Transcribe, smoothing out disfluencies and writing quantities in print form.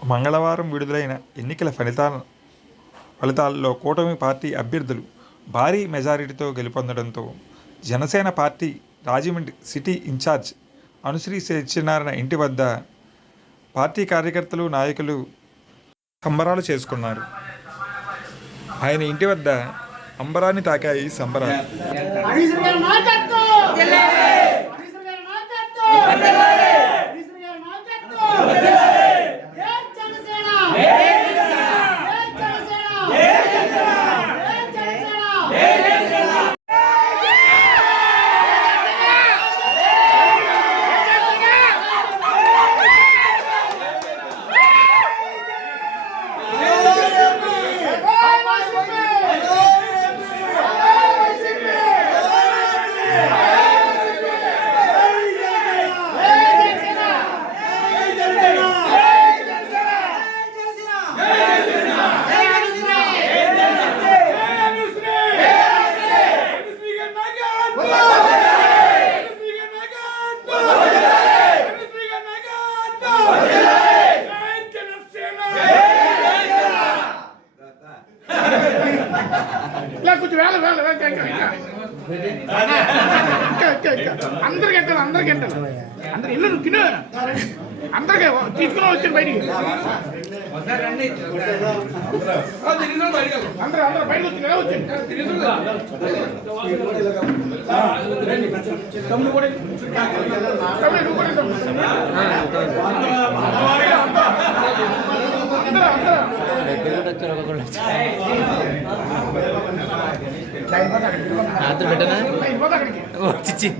మంగళవారం విడుదలైన ఎన్నికల ఫలితాల్లో కూటమి పార్టీ అభ్యర్థులు భారీ మెజారిటీతో గెలుపొందడంతో Janasena party Rajahmundry city in charge Anushree Satyanarayana ఇంటి వద్ద పార్టీ కార్యకర్తలు, నాయకులు సంబరాలు చేసుకున్నారు. ఆయన ఇంటి వద్ద అంబరాన్ని తాకాయి సంబరాలు. అందరికి ఇల్లు తిను అందరికి తీసుకుని వచ్చాను బయటికి అందరూ బయటకు వచ్చి కదా వచ్చాను తమ్ముడు కూడా చిచ్చి